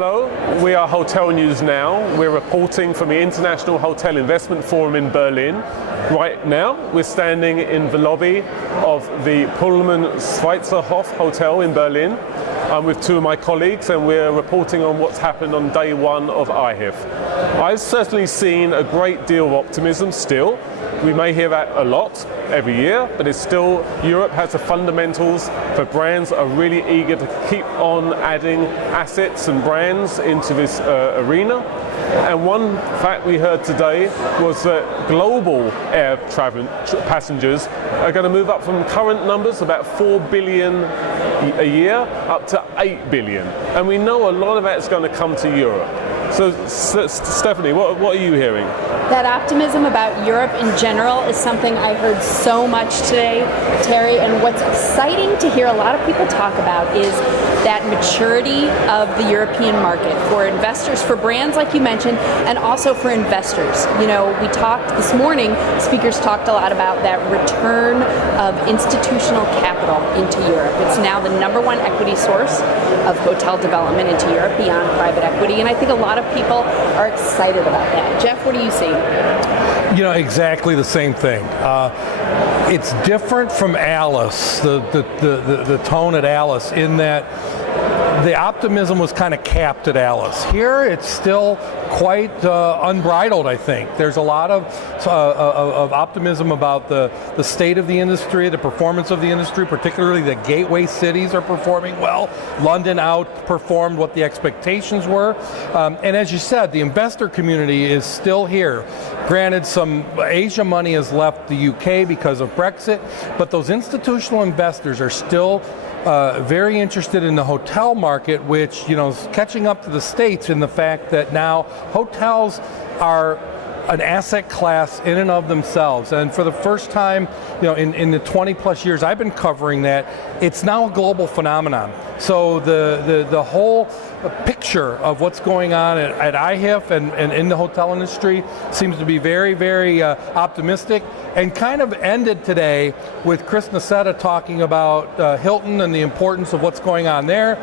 Hello, we are Hotel News Now. We're reporting from the International Hotel Investment Forum in Berlin. Right now, we're standing in the lobby of the Pullman Schweizerhof Hotel in Berlin. I'm with two of my colleagues and we're reporting on what's happened on day one of IHIF. I've certainly seen a great deal of optimism still. We may hear that a lot every year, but it's still, Europe has the fundamentals for brands are really eager to keep on adding assets and brands into this arena. And one fact we heard today was that global air travel passengers are going to move up from current numbers, about 4 billion a year, up to 8 billion. And we know a lot of that is going to come to Europe. So Stephanie, what are you hearing? That optimism about Europe in general is something I heard so much today, Terry, and what's exciting to hear a lot of people talk about is that maturity of the European market for investors, for brands like you mentioned, and also for investors. You know, we talked this morning, speakers talked a lot about that return of institutional capital into Europe. It's now the #1 equity source of hotel development into Europe beyond private equity, and I think a lot of people are excited about that. Jeff, what do you see? You know, exactly the same thing. It's different from Alice, the tone at Alice, in that the optimism was kind of capped at Alice. Here, it's still quite unbridled, I think. There's a lot of optimism about the state of the industry, the performance of the industry, particularly the gateway cities are performing well. London outperformed what the expectations were. And as you said, the investor community is still here. Granted, some Asia money has left the UK because of Brexit, but those institutional investors are still very interested in the hotel market, which, you know, is catching up to the States in the fact that now hotels are an asset class in and of themselves. And for the first time, you know, in the 20 plus years I've been covering that, it's now a global phenomenon. So the whole picture of what's going on at IHIF and in the hotel industry seems to be very, very optimistic, and kind of ended today with Chris Nassetta talking about Hilton and the importance of what's going on there.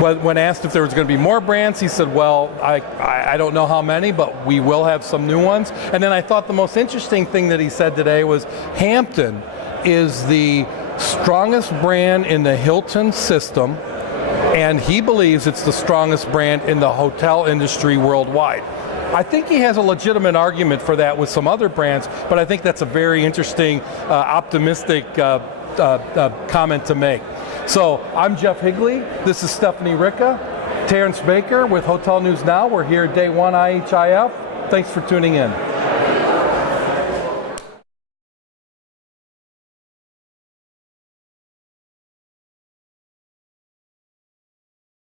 When asked if there was going to be more brands, he said, well, I don't know how many, but we will have some new ones. And then I thought the most interesting thing that he said today was Hampton is the strongest brand in the Hilton system, and he believes it's the strongest brand in the hotel industry worldwide. I think he has a legitimate argument for that with some other brands, but I think that's a very interesting, optimistic comment to make. So I'm Jeff Higley, this is Stephanie Ricca, Terence Baker with Hotel News Now. We're here at day one IHIF. Thanks for tuning in.